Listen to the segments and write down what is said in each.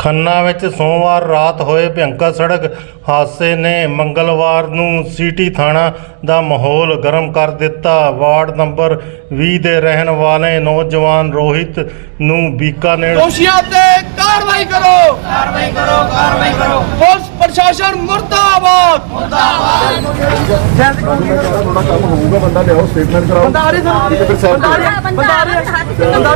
ਖੰਨਾ ਵਿੱਚ ਸੋਮਵਾਰ ਰਾਤ ਹੋਏ ਭਿਅੰਕਰ ਸੜਕ ਹਾਦਸੇ ਨੇ ਮੰਗਲਵਾਰ ਨੂੰ ਸਿਟੀ ਥਾਣਾ ਦਾ ਮਾਹੌਲ ਗਰਮ ਕਰ ਦਿੱਤਾ। ਵਾਰਡ ਨੰਬਰ 20 ਦੇ ਰਹਿਣ ਵਾਲੇ ਨੌਜਵਾਨ ਰੋਹਿਤ ਨੂੰ ਬੀਕਾਨੇਰ ਦੋਸ਼ੀਆਂ ਤੇ ਕਾਰਵਾਈ ਕਰੋ। ਕਾਰਵਾਈ ਕਰੋ ਕਾਰਵਾਈ ਕਰੋ। ਪੁਲਿਸ ਪ੍ਰਸ਼ਾਸਨ ਥੋੜਾ ਕੰਮ ਹੋਊਗਾ ਬੰਦਾ ਲਿਆਓ ਸਟੇਟਮੈਂਟ ਕਰਾਓ ਬੰਦਾ ਸਰ ਸੈਰ ਬੰਦਾ ਆ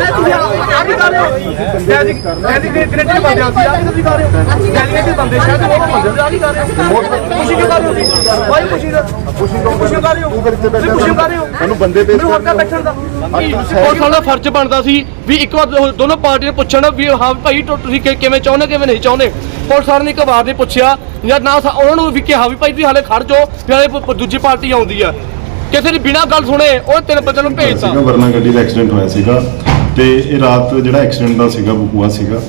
ਤੁਸੀਂ ਆ ਕੀ ਕਰ ਰਹੇ ਹੋ ਜੈਦੀ ਜੈਦੀ ਕ੍ਰੈਡਿਟ ਬੰਦੇ ਆ ਤੁਸੀਂ ਆ ਕੀ ਕਰ ਰਹੇ ਹੋ ਜੈਦੀ ਦੇ ਬੰਦੇ ਸ਼ਾਇਦ ਉਹ ਬੰਦੇ ਆ ਕੀ ਕਰ ਰਹੇ ਹੋ ਖੁਸ਼ੀ ਕਿਉਂ ਕਰ ਰਹੇ ਹੋ ਭਾਈ ਖੁਸ਼ੀ ਦਾ ਖੁਸ਼ੀ ਕਿਉਂ ਖੁਸ਼ੀ ਕਰ ਰਹੇ ਹੋ ਤੁਸੀਂ ਖੁਸ਼ੀ ਕਰ ਰਹੇ ਹੋ ਤੈਨੂੰ ਬੰਦੇ ਭੇਜ ਹੋਰ ਕਾ ਬੈਠਣ ਦਾ ਅੱਜ ਤੂੰ ਫਰਜ਼ ਬਣਦਾ ਸੀ ਵੀ ਇੱਕ ਵਾਰ ਦੋ- ਦੋਨੋਂ ਪਾਰਟੀਆਂ ਨੂੰ ਪੁੱਛਣ ਵੀ ਹਾਂ, ਭਾਈ, ਤੁਸੀਂ ਕਿਵੇਂ ਚਾਹੁੰਦੇ, ਕਿਵੇਂ ਨਹੀਂ ਚਾਹੁੰਦੇ। ਪੁਲਿਸ ਵਾਲਿਆਂ ਨੇ ਇੱਕ ਵਾਰ ਨਹੀਂ ਪੁੱਛਿਆ ਜਾਂ ਨਾ ਸਾ- ਉਹਨਾਂ ਨੂੰ ਵੀ ਕਿਹਾ ਵੀ ਭਾਈ ਤੁਸੀਂ ਹਾਲੇ ਖੜ ਜਾਓ ਵੀ ਹਾਲੇ ਪ- ਦੂਜੀ ਪਾਰਟੀ ਆਉਂਦੀ ਆ। ਕਿਸੇ ਦੀ ਬਿਨਾਂ ਗੱਲ ਸੁਣੇ ਉਹ ਤਿੰਨ ਬੰਦਿਆਂ ਨੂੰ ਭੇਜਤਾ ਸੀਗਾ ਵਰਨਾ ਗੱਡੀ ਦਾ ਐਕਸੀਡੈਂਟ ਹੋਇਆ ਸੀਗਾ ਤੇ ਇਹ ਰਾਤ ਜਿਹੜਾ ਐਕਸੀਡੈਂਟ ਦਾ ਸੀਗਾ ਬੁਕੂਆ ਸੀਗਾ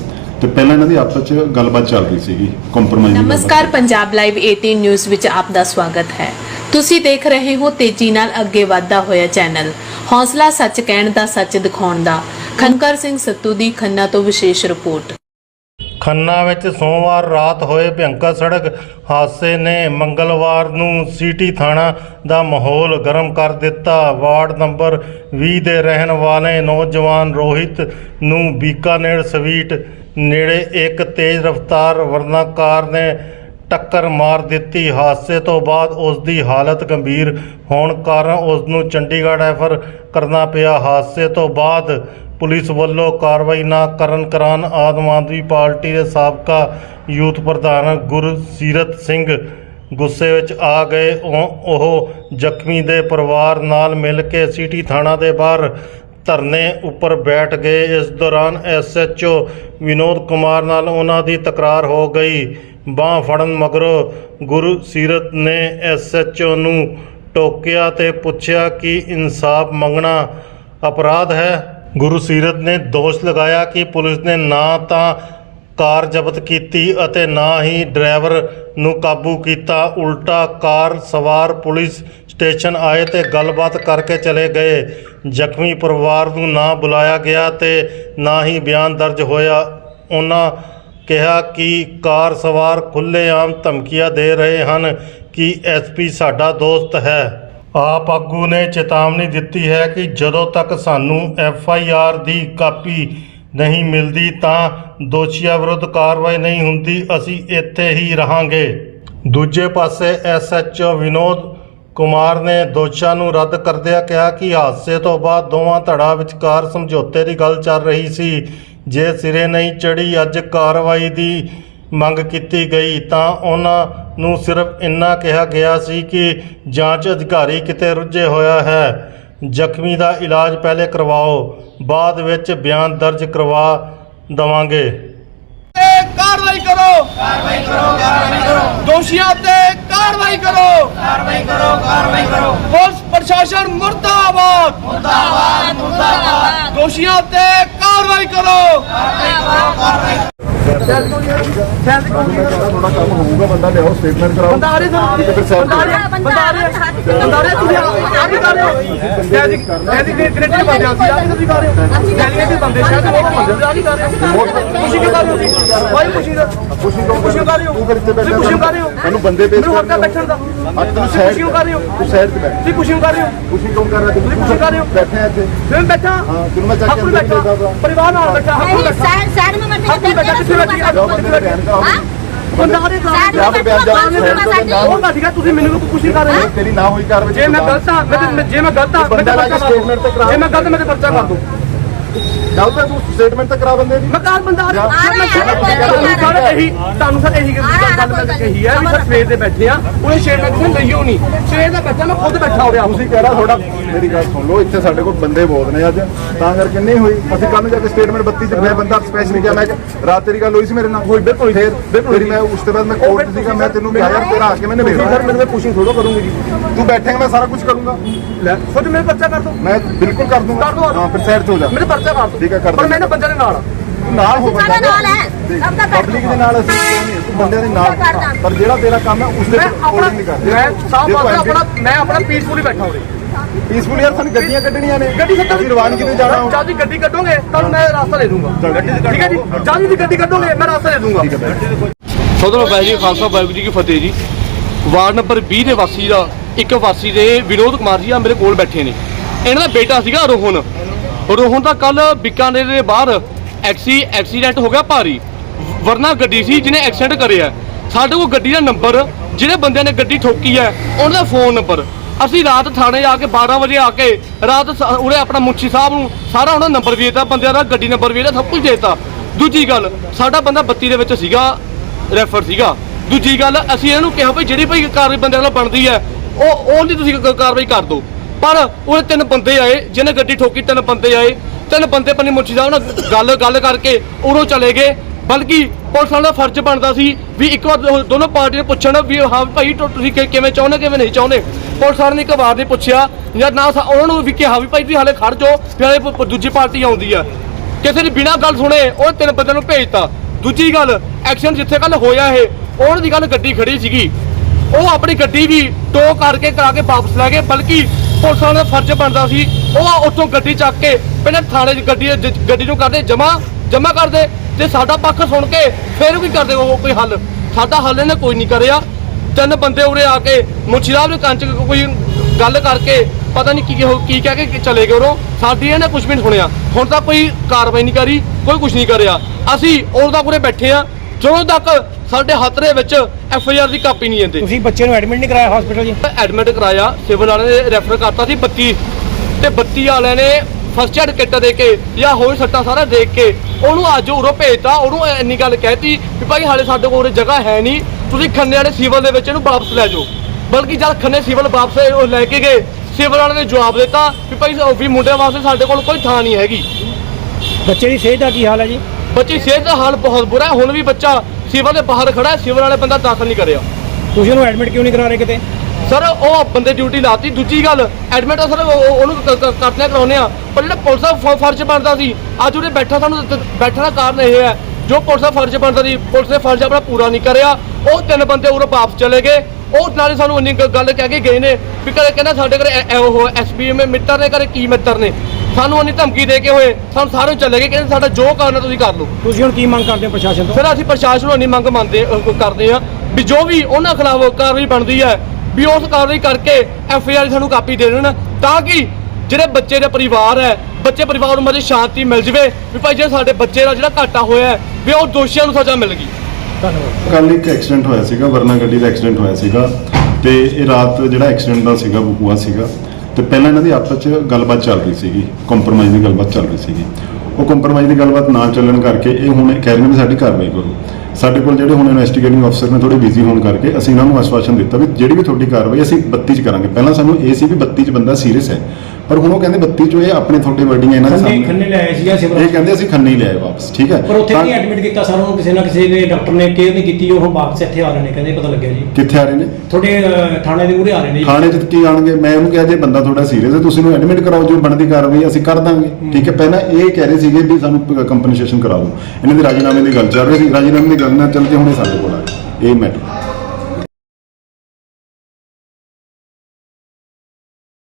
ਤੇ ਪਹਿਲਾਂ ਇਹਨਾਂ ਦੀ ਆਪਸ ਚ ਗੱਲਬਾਤ ਚੱਲ ਰਹੀ ਸੀਗੀ ਕੰਪਰੋਮਾਈਜ਼ ਨਮਸਕਾਰ ਪੰਜਾਬ ਲਾਈਵ 18 ਨਿਊਜ਼ ਵਿੱਚ ਆਪ ਦਾ ਸਵਾਗਤ ਹੈ। ਤੁਸੀਂ ਦੇਖ ਰਹੇ ਹੋ ਤੇਜ਼ੀ ਨਾਲ ਅੱਗੇ ਵਧਦਾ ਹੋਇਆ ਚੈਨਲ। ਹੌਸਲਾ ਸੱਚ ਕਹਿਣ ਦਾ ਸੱਚ ਦਿਖਾਉਣ ਦਾ। ਖਨਕਰ ਸਿੰਘ ਸੱਤੂ ਦੀ ਖੰਨਾ ਤੋਂ ਵਿਸ਼ੇਸ਼ ਰਿਪੋਰਟ। ਖੰਨਾ ਵਿੱਚ ਸੋਮਵਾਰ ਰਾਤ ਹੋਏ ਭਿਅੰਕਰ ਸੜਕ ਹਾਦਸੇ ਨੇ ਮੰਗਲਵਾਰ ਨੂੰ ਸਿਟੀ ਥਾਣਾ ਦਾ ਮਾਹੌਲ ਗਰਮ ਕਰ ਦਿੱਤਾ। ਵਾਰਡ ਨੰਬਰ 20 ਦੇ ਰਹਿਣ ਵਾਲੇ ਨੌਜਵਾਨ ਰੋਹਿਤ ਨੂੰ ਬੀਕਾਨੇਰ ਸਵੀਟ ਨੇੜੇ ਇੱਕ ਤੇਜ਼ ਰਫ਼ਤਾਰ ਵਰਨਾ ਕਾਰ ਨੇ ਟੱਕਰ ਮਾਰ ਦਿੱਤੀ। ਹਾਦਸੇ ਤੋਂ ਬਾਅਦ ਉਸ ਦੀ ਹਾਲਤ ਗੰਭੀਰ ਹੋਣ ਕਾਰਨ ਉਸ ਨੂੰ ਚੰਡੀਗੜ੍ਹ ਰੈਫਰ ਕਰਨਾ ਪਿਆ। ਹਾਦਸੇ ਤੋਂ ਬਾਅਦ ਪੁਲਿਸ ਵੱਲੋਂ ਕਾਰਵਾਈ ਨਾ ਕਰਨ ਕਾਰਨ ਆਮ ਆਦਮੀ ਪਾਰਟੀ ਦੇ ਸਾਬਕਾ ਯੂਥ ਪ੍ਰਧਾਨ ਗੁਰਸੀਰਤ ਸਿੰਘ ਗੁੱਸੇ ਵਿੱਚ ਆ ਗਏ। ਉਹ ਉਹ ਜ਼ਖਮੀ ਦੇ ਪਰਿਵਾਰ ਨਾਲ ਮਿਲ ਕੇ ਸਿਟੀ ਥਾਣਾ ਦੇ ਬਾਹਰ ਧਰਨੇ ਉੱਪਰ ਬੈਠ ਗਏ। ਇਸ ਦੌਰਾਨ ਐਸਐਚਓ ਵਿਨੋਦ ਕੁਮਾਰ ਨਾਲ ਉਹਨਾਂ ਦੀ ਤਕਰਾਰ ਹੋ ਗਈ। ਬਾਹ ਫੜਨ ਮਗਰੋਂ ਗੁਰਸੀਰਤ ਨੇ ਐਸਐਚਓ ਨੂੰ ਟੋਕਿਆ ਤੇ ਪੁੱਛਿਆ ਕਿ ਇਨਸਾਫ ਮੰਗਣਾ ਅਪਰਾਧ ਹੈ। ਗੁਰੂ ਸੀਰਤ ਨੇ ਦੋਸ਼ ਲਗਾਇਆ ਕਿ ਪੁਲਿਸ ਨੇ ਨਾ ਤਾਂ ਕਾਰ ਜ਼ਬਤ ਕੀਤੀ ਅਤੇ ਨਾ ਹੀ ਡਰਾਈਵਰ ਨੂੰ ਕਾਬੂ ਕੀਤਾ। ਉਲਟਾ ਕਾਰ ਸਵਾਰ ਪੁਲਿਸ ਸਟੇਸ਼ਨ ਆਏ ਤੇ ਗੱਲਬਾਤ ਕਰਕੇ ਚਲੇ ਗਏ। ਜ਼ਖਮੀ ਪਰਿਵਾਰ ਨੂੰ ਨਾ ਬੁਲਾਇਆ ਗਿਆ ਤੇ ਨਾ ਹੀ ਬਿਆਨ ਦਰਜ ਹੋਇਆ। ਉਹਨਾਂ ਕਿਹਾ ਕਿ ਕਾਰ ਸਵਾਰ ਖੁੱਲ੍ਹੇਆਮ ਧਮਕੀਆਂ ਦੇ ਰਹੇ ਹਨ ਕਿ ਐਸਪੀ ਸਾਡਾ ਦੋਸਤ ਹੈ। ਆਪ ਆਗੂ ਨੇ ਚੇਤਾਵਨੀ ਦਿੱਤੀ ਹੈ ਕਿ ਜਦੋਂ ਤੱਕ ਸਾਨੂੰ ਐਫ ਆਈ ਆਰ ਦੀ ਕਾਪੀ ਨਹੀਂ ਮਿਲਦੀ ਤਾਂ ਦੋਸ਼ੀਆਂ ਵਿਰੁੱਧ ਕਾਰਵਾਈ ਨਹੀਂ ਹੁੰਦੀ, ਅਸੀਂ ਇੱਥੇ ਹੀ ਰਹਾਂਗੇ। ਦੂਜੇ ਪਾਸੇ S H O Vinod Kumar ਨੇ ਦੋਸ਼ਾਂ ਨੂੰ ਰੱਦ ਕਰਦਿਆਂ ਕਿਹਾ ਕਿ ਹਾਦਸੇ ਤੋਂ ਬਾਅਦ ਦੋਵਾਂ ਧੜਾ ਵਿਚਕਾਰ ਸਮਝੌਤੇ ਦੀ ਗੱਲ ਚੱਲ ਰਹੀ ਸੀ। ਜੇ ਸਿਰੇ ਨਹੀਂ ਚੜੀ ਅੱਜ ਕਾਰਵਾਈ ਦੀ ਮੰਗ ਕੀਤੀ ਗਈ ਤਾਂ ਉਹਨਾਂ ਨੂੰ ਸਿਰਫ ਇੰਨਾ ਕਿਹਾ ਗਿਆ ਸੀ ਕਿ ਜਾਂਚ ਅਧਿਕਾਰੀ ਕਿਤੇ ਰੁੱਝੇ ਹੋਇਆ ਹੈ। ਜ਼ਖਮੀ ਦਾ ਇਲਾਜ ਪਹਿਲੇ ਕਰਵਾਓ ਬਾਅਦ ਵਿੱਚ ਬਿਆਨ ਦਰਜ ਕਰਵਾ ਦਵਾਂਗੇ। ਤੇ ਕਾਰਵਾਈ ਕਰੋ। ਕਾਰਵਾਈ ਕਰੋ ਕਾਰਵਾਈ ਕਰੋ। ਦੋਸ਼ੀਆਂ ਤੇ ਕਾਰਵਾਈ ਕਰੋ। ਕਾਰਵਾਈ ਕਰੋ ਕਾਰਵਾਈ ਕਰੋ। ਪੁਲਿਸ ਪ੍ਰਸ਼ਾਸਨ ਮੁਰਦਾਬਾਦ। ਮੁਰਦਾਬਾਦ ਮੁਰਦਾਬਾਦ। ਦੋਸ਼ੀਆਂ ਤੇ ਕਾਰਵਾਈ ਕਰੋ। ਥੋੜਾ ਕੰਮ ਹੋਊਗਾ ਬੰਦਾ ਲਿਆਓ ਸਟੇਟਮੈਂਟ ਕਰਾਓ ਬੰਦਾ ਆ ਰਿਹਾ ਸਰ ਬੰਦਾ ਆ ਰਿਹਾ ਬੰਦਾ ਆ ਰਿਹਾ ਬੰਦਾ ਆ ਰਿਹਾ ਤੁਸੀਂ ਆ ਕੀ ਕਰ ਰਹੇ ਹੋ ਜੈਜੀ ਜੈਜੀ ਕ੍ਰੀਏਟਿਵ ਬੰਦੇ ਆ ਤੁਸੀਂ ਕਰ ਰਹੇ ਹੋ ਕ੍ਰੀਏਟਿਵ ਬੰਦੇ ਸ਼ਾਇਦ ਉਹ ਬੰਦੇ ਆ ਕੀ ਕਰ ਰਹੇ ਹੋ ਖੁਸ਼ੀ ਕਿਉਂ ਕਰ ਰਹੇ ਹੋ ਭਾਈ ਖੁਸ਼ੀ ਦਾ ਖੁਸ਼ੀ ਕਿਉਂ ਖੁਸ਼ੀ ਕਰ ਰਹੇ ਹੋ ਤੂੰ ਕਿੱਥੇ ਬੈਠਾ ਖੁਸ਼ੀ ਕਰ ਰਹੇ ਹੋ ਮੈਨੂੰ ਬੰਦੇ ਪੇਸ਼ ਮੈਨੂੰ ਹੋਰ ਬੈਠਣ ਦਾ ਅੱਜ ਤੂੰ ਸਾਈਡ ਕਿਉਂ ਕਰ ਰਹੇ ਹੋ ਤੂੰ ਸਾਈਡ ਤੇ ਬੈਠ ਤੁਸੀਂ ਖੁਸ਼ੀ ਕਰ ਰਹੇ ਹੋ ਖੁਸ਼ੀ ਕਿਉਂ ਕਰ ਰਹੇ ਹੋ ਤੁਸੀਂ ਖੁਸ਼ੀ ਕਰ ਰਹੇ ਹੋ ਬੈਠੇ ਆ ਇੱਥੇ ਮੈਂ ਬੈਠਾ ਹਾਂ ਤੈਨੂੰ ਮੈਂ ਚੱਕ ਕੇ ਬੈਠਾ ਪਰਿਵਾਰ ਨਾਲ ਬੈਠਾ ਹਾਂ ਬੈਠਾ ਸਾਈਡ ਸਾਈਡ ਮੈਂ ਬੈਠਾ ਕਿੱਥੇ ਉਹ ਨਾ ਠੀਕ ਹੈ? ਤੁਸੀਂ ਮੈਨੂੰ ਕੋਈ ਖੁਸ਼ੀ ਕਰ ਰਹੇ। ਤੇਰੀ ਨਾ ਹੋਈ ਕਾਰਵਾਈ ਜੇ ਮੈਂ ਗਲਤ ਹਾਂ ਮੈਂ ਜੇ ਮੈਂ ਗਲਤ ਹਾਂ ਮੈਂ ਤੇ ਪਰਚਾ ਕਰ। ਜੇ ਮੈਂ ਗਲਤ ਮੈਂ ਤੇ ਪਰਚਾ ਕਰ ਦੂੰ ਗੱਲ ਤਾਂ ਤੂੰ ਸਟੇਟਮੈਂਟ ਤਾਂ ਕਰਾ ਬੰਦੇ ਦੀ। ਮੈਂ ਕਾਰ ਬੰਦਾ ਸਰ ਇਹੀ ਤੁਹਾਨੂੰ ਸਰ ਇਹੀ ਗੱਲ ਮੈਂ ਕਹੀ ਹੈ ਵੀ ਸਰ ਸਵੇਰ ਦੇ ਬੈਠੇ ਆ ਉਹਨੇ ਸ਼ੇਰ ਮੈਂ ਕਿਸੇ ਲਈਓ ਨਹੀਂ ਸਵੇਰ ਦਾ ਬੈਠਾ ਮੈਂ ਖੁਦ ਬੈਠਾ ਹੋ ਰਿਹਾ ਤੁਸੀਂ ਕਹਿ ਰਹਾ ਥੋੜਾ ਮੇਰੀ ਗੱਲ ਸੁਣ ਲਓ ਇੱਥੇ ਸਾਡੇ ਕੋਲ ਬੰਦੇ ਬਹੁਤ ਨੇ ਅੱਜ। ਤਾਂ ਕਰਕੇ ਨਹੀਂ ਹੋਈ। ਅਸੀਂ ਕੱਲ ਨੂੰ ਜਾ ਕੇ ਸਟੇਟਮੈਂਟ 32 ਚ ਮੈਂ ਬੰਦਾ ਸਪੈਸ਼ਲ ਗਿਆ ਮੈਂ ਰਾਤ ਤੇਰੀ ਗੱਲ ਹੋਈ ਸੀ ਮੇਰੇ ਨਾਲ। ਹੋਈ ਬਿਲਕੁਲ ਫੇਰ ਬਿਲਕੁਲ ਮੈਂ ਉਸ ਤੋਂ ਬਾਅਦ ਮੈਂ ਕੋਰਟ ਸੀਗਾ ਮੈਂ ਤੈਨੂੰ ਕਿਹਾ ਯਾਰ ਤੇਰਾ ਆ ਕੇ ਤੁਸੀਂ ਵੇਖਿਆ ਸਰ ਮੇਰੇ ਤੇ ਪੁਸ਼ਿੰਗ ਥੋੜੋ ਕਰੂੰਗੀ ਜੀ। ਤੂੰ ਬੈਠੇਗਾ ਮੈਂ ਸਾਰਾ ਕੁਝ ਕਰੂੰਗਾ। ਲੈ ਖੁਦ ਮੇਰੇ ਪਰਚਾ ਕਰ ਦੋ। ਮੈਂ ਬਿਲਕੁਲ ਕਰ ਦੂੰਗਾ। ਹਾਂ ਫਿਰ ਸਾਈਡ ਤੋਂ ਜਾ। ਮੇਰੇ ਪਰਚਾ ਕਰ ਦੋ ਠੀਕ ਹੈ, ਕਰ ਪਰ ਦਿਓ। ਮੈਂ ਨਾ ਬੰਦੇ ਦੇ ਨਾਲ ਆ। ਤੂੰ ਨਾਲ ਹੋ ਸਾਡੇ ਨਾਲ ਹੈ। ਸਭ ਦਾ ਕਰ ਪਬਲਿਕ ਦੇ ਨਾਲ ਅਸੀਂ ਕਿਉਂ ਨਹੀਂ ਤੂੰ ਬੰਦੇ ਦੇ ਨਾਲ ਕਰ ਦਾਂ। ਪਰ ਜਿਹੜਾ ਤੇਰਾ ਕੰਮ ਹੈ ਉਸ ਦੇ ਮੈਂ ਆਪਣਾ according ਨਹੀਂ ਕਰ ਮੈਂ ਸਾਫ਼ ਦੇਖੋ ਬਾਤ ਐਂਟੀ- ਆਪਣਾ ਮੈਂ ਆਪਣਾ ਪੀਸਫੁਲੀ ਬੈਠਾ ਹੋ ਪੀਸਫੁਲ ਯਾਰ ਸਾਨੂੰ ਗੱਡੀਆਂ ਕੱਢਣੀਆਂ ਨੇ। ਗੱਡੀ ਸੱਟਾ ਅਸੀਂ ਰਵਾਨਗੀ ਤੇ ਜਾਣਾ ਹੁਣ। ਜਦ ਦੀ ਗੱਡੀ ਕੱਢੋਗੇ ਤੁਹਾਨੂੰ ਮੈਂ ਰਾਸਤਾ ਦੇ ਦੂੰਗਾ। ਠੀਕ ਹੈ ਜੀ। ਜਦ ਦੀ ਗੱਡੀ ਕੱਢੋਗੇ ਮੈਂ ਰਾਸਤਾ ਦੇ ਦੂੰਗਾ। ਸੋਦਰ ਬਾਈ ਜੀ ਖਾਲਸਾ ਵਾਹਿਗੁਰੂ ਜੀ ਕੀ ਫਤਿਹ ਜੀ। ਵਾਰਡ ਨੰਬਰ 20 ਦੇ ਵਾਸੀ ਦਾ ਇੱਕ ਵਾਸੀ ਦੇ ਵਿਨੋਦ ਕੁਮਾਰ ਜੀ ਆ ਮੇਰੇ ਕੋਲ ਬੈਠੇ ਨੇ। ਇਹਨਾਂ ਦਾ ਬੇਟਾ ਸੀਗਾ ਰੋਹਨ। ਰੋਹਨ ਦਾ ਕੱਲ ਬਿਕਾਨੇਰ ਦੇ ਬਾਹਰ ਐਕਸੀ ਐਕਸੀਡੈਂਟ ਹੋ ਗਿਆ ਭਾਰੀ। ਵਰਨਾ ਗੱਡੀ ਸੀ ਜਿਹਨੇ ਐਕਸੀਡੈਂਟ ਕਰਿਆ ਸਾਡੇ ਕੋਲ ਗੱਡੀ ਦਾ ਨੰਬਰ ਜਿਹੜੇ ਬੰਦਿਆਂ ਨੇ ਗੱਡੀ ਠੋਕੀ ਹੈ ਉਹਨਾਂ ਦਾ ਫੋਨ ਨੰਬਰ। ਅਸੀਂ ਰਾਤ ਥਾਣੇ ਆ ਕੇ 12 ਵਜੇ ਆ ਕੇ ਰਾਤ ਸ- ਆਪਣਾ ਮੁੱਛੀ ਸਾਹਿਬ ਨੂੰ ਸਾਰਾ ਉਹਨਾਂ ਨੰਬਰ ਵੀ ਦਿੱਤਾ, ਬੰਦਿਆਂ ਦਾ ਗੱਡੀ ਨੰਬਰ ਵੀ ਦਿੱਤਾ, ਸਭ ਕੁਝ ਦਿੱਤਾ। ਦੂਜੀ ਗੱਲ, ਸਾਡਾ ਬੰਦਾ 32 ਦੇ ਵਿੱਚ ਸੀਗਾ, ਰੈਫਰ ਸੀਗਾ। ਦੂਜੀ ਗੱਲ, ਅਸੀਂ ਇਹਨੂੰ ਕਿਹਾ ਵੀ ਜਿਹੜੀ ਭਾਈ ਕਾਰਵਾਈ ਬੰਦੇ ਨਾਲ ਬਣਦੀ ਹੈ, ਉਹ ਉਹ ਨਹੀਂ ਤੁਸੀਂ ਕਾਰਵਾਈ ਕਰ ਦਿਓ ਪਰ ਉਹਦੇ ਤਿੰਨ ਬੰਦੇ ਆਏ, ਜਿਹਨੇ ਗੱਡੀ ਠੋਕੀ, ਤਿੰਨ ਬੰਦੇ ਆਏ। ਤਿੰਨ ਬੰਦੇ ਪੰਨੀ ਮੁੱਛੀ ਸਾਹਿਬ ਨਾਲ ਗੱਲ ਗੱਲ ਕਰਕੇ ਉਰੋਂ ਚਲੇ ਗਏ। ਬਲਕਿ ਪੁਲਿਸ ਵਾਲਿਆਂ ਦਾ ਫਰਜ਼ ਬਣਦਾ ਸੀ ਵੀ ਇੱਕ ਵਾਰ ਦੋ- ਦੋਨੋਂ ਪਾਰਟੀਆਂ ਨੂੰ ਪੁੱਛਣ ਵੀ ਹਾਂ ਭਾਈ, ਤੁ- ਤੁਸੀਂ ਕਿ- ਕਿਵੇਂ ਚਾਹੁੰਦੇ, ਕਿਵੇਂ ਨਹੀਂ ਚਾਹੁੰਦੇ? ਪੁਲਿਸ ਵਾਲਿਆਂ ਨੇ ਇੱਕ ਵਾਰ ਨਹੀਂ ਪੁੱਛਿਆ, ਜਾਂ ਨਾ ਸਾ- ਉਹਨਾਂ ਨੂੰ ਵੀ ਕਿਹਾ ਵੀ ਭਾਈ, ਤੁਸੀਂ ਹਾਲੇ ਖੜ ਜਾਓ, ਵੀ ਹਾਲੇ ਪ- ਪ- ਦੂਜੀ ਪਾਰਟੀ ਆਉਂਦੀ ਆ। ਕਿਸੇ ਨੇ ਬਿਨਾਂ ਗੱਲ ਸੁਣੇ ਉਹ ਤਿੰਨ ਬੰਦਿਆਂ ਨੂੰ ਭੇਜਤਾ। ਦੂਜੀ ਗੱਲ, ਐਕਸ਼ਨ ਜਿੱਥੇ ਕੱਲ ਹੋਇਆ ਇਹ, ਉਹਨਾਂ ਦੀ ਗੱਲ ਗੱਡੀ ਖੜੀ ਸੀਗੀ। ਉਹ ਆਪਣੀ ਗੱਡੀ ਵੀ ਟੋ ਕਰਕੇ ਕਰਾ ਕੇ ਵਾਪਸ ਲੈ ਗਏ, ਬਲਕਿ ਪੁਲਿਸ ਵਾਲਿਆਂ ਦਾ ਫਰਜ਼ ਬਣਦਾ ਸੀ, ਉਹ ਉੱਥੋਂ ਗੱਡੀ ਚੱਕ ਕੇ ਪਹਿਲਾਂ ਥਾਣੇ 'ਚ ਗੱਡੀ ਗੱਡੀ ਨੂੰ ਕਰਦੇ ਜਮਾ ਜਮਾ ਕਰਦੇ ਤੇ ਸਾਡਾ ਪੱਖ ਸੁਣ ਕੇ ਫਿਰ ਵੀ ਕਰਦੇ ਉਹ ਕੋਈ ਹੱਲ। ਸਾਡਾ ਹੱਲ ਇਹਨੇ ਕੋਈ ਨਹੀਂ ਕਰਿਆ। ਤਿੰਨ ਬੰਦੇ ਉਰੇ ਆ ਕੇ ਮੁੱਛੀ ਸਾਹਿਬ ਨੇ ਕੰਚ ਕੋਈ ਗੱਲ ਕਰਕੇ ਪਤਾ ਨਹੀਂ ਕੀ ਉਹ ਕੀ ਕਹਿ ਕੇ ਚਲੇ ਗਏ ਉਰੋਂ। ਸਾਡੀ ਇਹਨੇ ਕੁਝ ਵੀ ਨਹੀਂ ਸੁਣਿਆ। ਹੁਣ ਤਾਂ ਕੋਈ ਕਾਰਵਾਈ ਨਹੀਂ ਕਰੀ, ਕੋਈ ਕੁਝ ਨਹੀਂ ਕਰਿਆ। ਅਸੀਂ ਉਦੋਂ ਤੱਕ ਉਰੇ ਬੈਠੇ ਆ ਜਦੋਂ ਤੱਕ ਸਾਡੇ ਹੱਥ ਦੇ ਵਿੱਚ ਐਫ ਆਈ ਆਰ ਦੀ ਕਾਪੀ ਨਹੀਂ ਜਾਂਦੀ ਤੁਸੀਂ ਬੱਚੇ ਨੂੰ ਐਡਮਿਟ ਨਹੀਂ ਕਰਾਇਆ ਹਸਪੀਟਲ ਜੀ ਐਡਮਿਟ ਕਰਾਇਆ ਸਿਵਲ ਵਾਲਿਆਂ ਨੇ ਰੈਫਰ ਕਰਤਾ ਸੀ 32 ਤੇ 32 ਵਾਲਿਆਂ ਨੇ ਫਸਟ ਐਡ ਕਿੱਟ ਦੇ ਕੇ ਜਾਂ ਹੋਰ ਸੱਟਾਂ ਸਾਰਾ ਦੇਖ ਕੇ ਉਹਨੂੰ ਅੱਜ ਉਰੋਂ ਭੇਜਤਾ ਉਹਨੂੰ ਇੰਨੀ ਗੱਲ ਕਹਿਤੀ ਵੀ ਭਾਈ ਹਾਲੇ ਸਾਡੇ ਕੋਲ ਉਰੇ ਜਗ੍ਹਾ ਹੈ ਨਹੀਂ ਤੁਸੀਂ ਖੰਨੇ ਵਾਲੇ ਸਿਵਲ ਦੇ ਵਿੱਚ ਇਹਨੂੰ ਵਾਪਸ ਲੈ ਜਾਓ। ਬਲਕਿ ਜਦ ਖੰਨੇ ਸਿਵਲ ਵਾਪਸ ਉਹ ਲੈ ਕੇ ਗਏ ਸਿਵਲ ਵਾਲਿਆਂ ਨੇ ਜਵਾਬ ਦਿੱਤਾ ਵੀ ਭਾਈ ਵੀ ਮੁੰਡਿਆਂ ਵਾਸਤੇ ਸਾਡੇ ਕੋਲ ਕੋਈ ਥਾਂ ਨਹੀਂ ਹੈਗੀ। ਬੱਚੇ ਦੀ ਸਿਹਤ ਦਾ ਕੀ ਹਾਲ ਹੈ ਜੀ? ਬੱਚੀ ਸਿਹਤ ਦਾ ਹਾਲ ਬਹੁਤ ਬੁਰਾ ਹੈ ਹੁਣ ਵੀ ਬੱਚਾ ਸਿਵਲ ਦੇ ਬਾਹਰ ਖੜਾ ਹੈ ਸਿਵਲ ਵਾਲੇ ਬੰਦਾ ਦਾਖਲ ਨਹੀਂ ਕਰਿਆ। ਤੁਸੀਂ ਉਹਨੂੰ ਐਡਮਿਟ ਕਿਉਂ ਨਹੀਂ ਕਰਾ ਰਹੇ ਕਿਤੇ? ਸਰ ਉਹ ਬੰਦੇ ਡਿਊਟੀ ਲਾਤੀ। ਦੂਜੀ ਗੱਲ ਐਡਮਿਟ ਸਰ ਉਹਨੂੰ ਕ- ਕ- ਕਰਨੇ ਕਰਾਉਨੇ ਆ। ਪਰ ਜਿਹੜਾ ਪੁਲਿਸ ਦਾ ਫ- ਫਰਜ਼ ਬਣਦਾ ਸੀ ਅੱਜ ਉਹਨੇ ਬੈਠਾ ਸਾਨੂੰ ਤ- ਬੈਠਣ ਦਾ ਕਾਰਨ ਇਹ ਹੈ ਜੋ ਪੁਲਿਸ ਦਾ ਫਰਜ਼ ਬਣਦਾ ਸੀ ਪੁਲਿਸ ਨੇ ਫਰਜ਼ ਆਪਣਾ ਪੂਰਾ ਨਹੀਂ ਕਰਿਆ। ਉਹ ਤਿੰਨ ਬੰਦੇ ਉਰੇ ਵਾਪਸ ਚਲੇ ਗਏ। ਉਹ ਨਾਲੇ ਸਾਨੂੰ ਇੰਨੀ ਗੱਲ ਕਹਿ ਕੇ ਗਏ ਨੇ ਵੀ ਕਦੇ ਕਹਿੰਦਾ ਸਾਡੇ ਘਰੇ ਐ- ਐ ਉਹ ਐਸਪੀਐਮ ਮਿੱਤਰ ਨੇ ਕਰੇ ਕੀ ਮਿੱਤਰ ਨੇ। ਸਾਨੂੰ ਇੰਨੀ ਧਮਕੀ ਦੇ ਕੇ ਹੋਏ ਸਾਨੂੰ ਸਾਰੇ ਚਲੇ ਗਏ ਕਹਿੰਦੇ ਸਾਡਾ ਜੋ ਕਰਨਾ ਤੁਸੀਂ ਕਰ ਲਓ। ਤੁਸੀਂ ਹੁਣ ਕੀ ਮੰਗ ਕਰਦੇ ਹੋ ਪ੍ਰਸ਼ਾਸਨ ਤੋਂ? ਫਿਰ ਅਸੀਂ ਪ੍ਰਸ਼ਾਸਨ ਨੂੰ ਇੰਨੀ ਮੰਗ ਮੰਨਦੇ ਅਹ ਕਰਦੇ ਆ ਵੀ ਜੋ ਵੀ ਉਹਨਾਂ ਖਿਲਾਫ ਕਾਰਵਾਈ ਬਣਦੀ ਹੈ ਵੀ ਉਸ ਕਾਰਵਾਈ ਕਰਕੇ ਐਫ ਆਈ ਆਰ ਸਾਨੂੰ ਕਾਪੀ ਦੇ ਦੇਣ ਤਾਂ ਕਿ ਜਿਹੜੇ ਬੱਚੇ ਦੇ ਪਰਿਵਾਰ ਹੈ ਬੱਚੇ ਪਰਿਵਾਰ ਨੂੰ ਮਜ਼ੇ ਸ਼ਾਂਤੀ ਮਿਲ ਜਵੇ ਵੀ ਭਾਈ ਜੇ ਸਾਡੇ ਬੱਚੇ ਦਾ ਜਿਹੜਾ ਘਾਟਾ ਹੋਇਆ ਹੈ, ਵੀ ਉਹ ਦੋਸ਼ੀਆਂ ਨੂੰ ਸਜ਼ਾ ਮਿਲ ਗਈ। ਧੰਨਵਾਦ। ਕੱਲ ਇੱਕ ਐਕਸੀਡੈਂਟ ਹੋਇਆ ਸੀਗਾ ਵਰਨਾ ਗੱਡੀ ਦਾ ਐਕਸੀਡੈਂਟ ਹੋਇਆ ਸੀਗਾ ਤੇ ਇਹ ਰਾਤ ਜਿਹੜਾ ਐਕਸੀਡੈਂਟ ਦਾ ਸੀਗਾ ਬਕੂਆ ਸੀਗਾ ਤੇ ਪਹਿਲਾਂ ਇਹਨਾਂ ਦੀ ਆਪਸ 'ਚ ਗੱਲਬਾਤ ਚੱਲ ਰਹੀ ਸੀਗੀ ਕੰਪਰੋਮਾਈਜ਼ ਦੀ ਗੱਲਬਾਤ ਚੱਲ ਰਹੀ ਸੀਗੀ। ਉਹ ਕੰਪਰੋਮਾਈਜ਼ ਦੀ ਗੱਲਬਾਤ ਨਾ ਚੱਲਣ ਕਰਕੇ ਇਹ ਹੁਣ ਕਹਿ ਰਹੇ ਨੇ ਵੀ ਸਾਡੀ ਕਾਰਵਾਈ ਕਰੋ। ਸਾਡੇ ਕੋਲ ਜਿਹੜੇ ਹੁਣ ਇਨਵੈਸਟੀਗੇਟਿੰਗ ਅਫਸਰ ਨੇ ਥੋੜੇ ਬਿਜ਼ੀ ਹੋਣ ਕਰਕੇ ਅਸੀਂ ਇਹਨਾਂ ਨੂੰ ਆਸ਼ਵਾਸਨ ਦਿੱਤਾ ਵੀ ਜਿਹੜੀ ਵੀ ਤੁਹਾਡੀ ਕਾਰਵਾਈ ਅਸੀਂ 32 ਚ ਕਰਾਂਗੇ। ਪਹਿਲਾਂ ਸਾਨੂੰ ਇਹ ਸੀ ਵੀ 32 ਚ ਬੰਦਾ ਸੀਰੀਅਸ ਹੈ। ਪਰ ਹੁਣ ਉਹ ਕਹਿੰਦੇ 32 ਚੋਂ ਇਹ ਆਪਣੇ ਤੁਹਾਡੇ ਵਰਡਿੰਗ ਇਹਨਾਂ ਦੇ ਖੰਨੇ ਸਾਹਮਣੇ। ਖੰਨੇ ਲੈ ਆਏ ਸੀਗਾ ਇਹ ਸਿਵਲ ਕਹਿੰਦੇ ਅਸੀਂ ਖੰਨੇ ਹੀ ਲਿਆਏ ਵਾਪਸ ਠੀਕ ਹੈ? ਪਰ ਉੱਥੇ ਤਾਂ- ਨਹੀਂ ਐਡਮਿਟ ਕੀਤਾ ਸਰ ਉਹਨੂੰ ਕਿਸੇ ਨਾ ਕਿਸੇ ਨੇ ਡਾਕਟਰ ਨੇ ਕੇਅਰ ਨਹੀਂ ਕੀਤੀ ਉਹ ਵਾਪਸ ਇੱਥੇ ਆ ਰਹੇ ਨੇ ਕਹਿੰਦੇ ਪਤਾ ਲੱਗਿਆ ਜੀ। ਕਿੱਥੇ ਆ ਰਹੇ ਨੇ? ਤੁਹਾਡੇ ਅਹ, ਥਾਣੇ ਦੇ ਮੂਹਰੇ ਆ ਰਹੇ ਨੇ ਜੀ। ਥਾਣੇ 'ਚ ਕੀ ਆਣਗੇ? ਮੈਂ ਉਹਨੂੰ ਕਿਹਾ ਜੇ ਬੰਦਾ ਤੁਹਾਡਾ ਸੀਰੀਅਸ ਹੈ ਤੁਸੀਂ ਇਹਨੂੰ ਐਡਮਿਟ ਕਰਾਓ ਜੋ ਬਣਦੀ ਕਾਰਵਾਈ ਅਸੀਂ ਕਰ ਦਾਂਗੇ ਠੀਕ ਹੈ? ਪਹਿਲਾਂ ਇਹ ਕਹਿ ਰਹੇ ਸੀਗੇ ਵੀ ਸਾਨੂੰ ਕੰਪਨਸੇਸ਼ਨ ਕਰਾ ਦਿਓ ਇਹਨਾਂ ਦੇ ਰਾਜੀਨਾਮੇ ਦੀ ਗੱਲ ਚੱਲ ਰਹੀ ਸੀ ਰਾਜੀਨਾਮੇ ਦੀ ਗੱਲ ਨਾਲ ਚੱਲ ਕੇ ਹੁਣ ਇਹ ਸਾਡੇ ਕੋਲ ਆ ਗਏ। ਇਹ ਮੈਟਰ